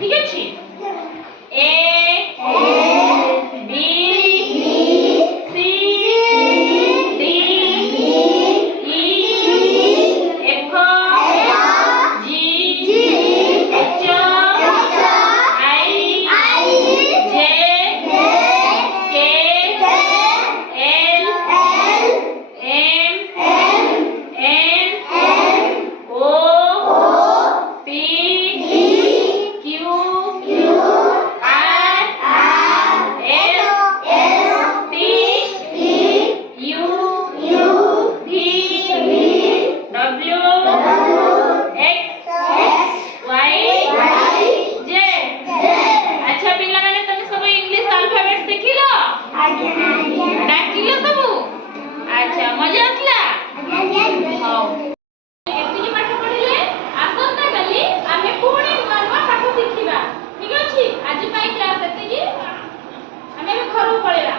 ঠিক আছে A B C D E F G H I J K L M N O P Q R S T U V W X Y Z আচ্ছা ପିଲାମାନେ ତମେ ସବୁ English Alphabet ଶିଖିଲ ଡାକିଲ ସବୁ ଆଚ୍ଛା ମଜା ଆସିଲା ହଉ ଏତିକି ପାଠ ପଢିଲେ ଆସନ୍ତା କାଲି ଆମେ ପୁଣି ନୂଆ ନୂଆ ପାଠ ଶିଖିବା ଠିକ ଅଛି ଆଜି ପାଇଁ କ୍ଲାସ ଏତିକି ଆମେ ଏବେ ଘରକୁ ପଳେଇବା